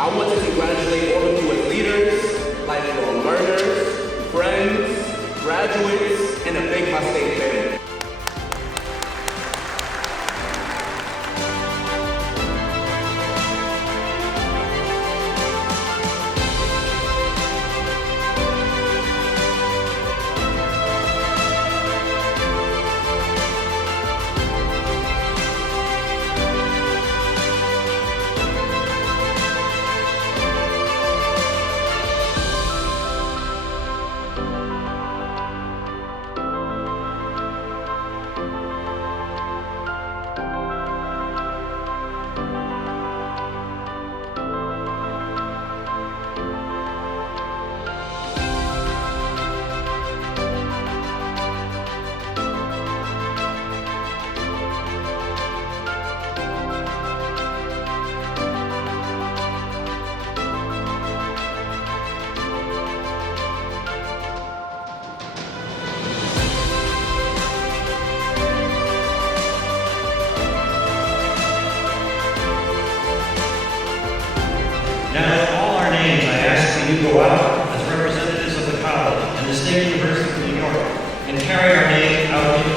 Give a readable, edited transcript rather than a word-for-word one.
I want to congratulate all of you as leaders, lifelong learners, friends, graduates, and the Make My State family. Now, with all our names, I ask that you go out as representatives of the college and the State University of New York and carry our name out into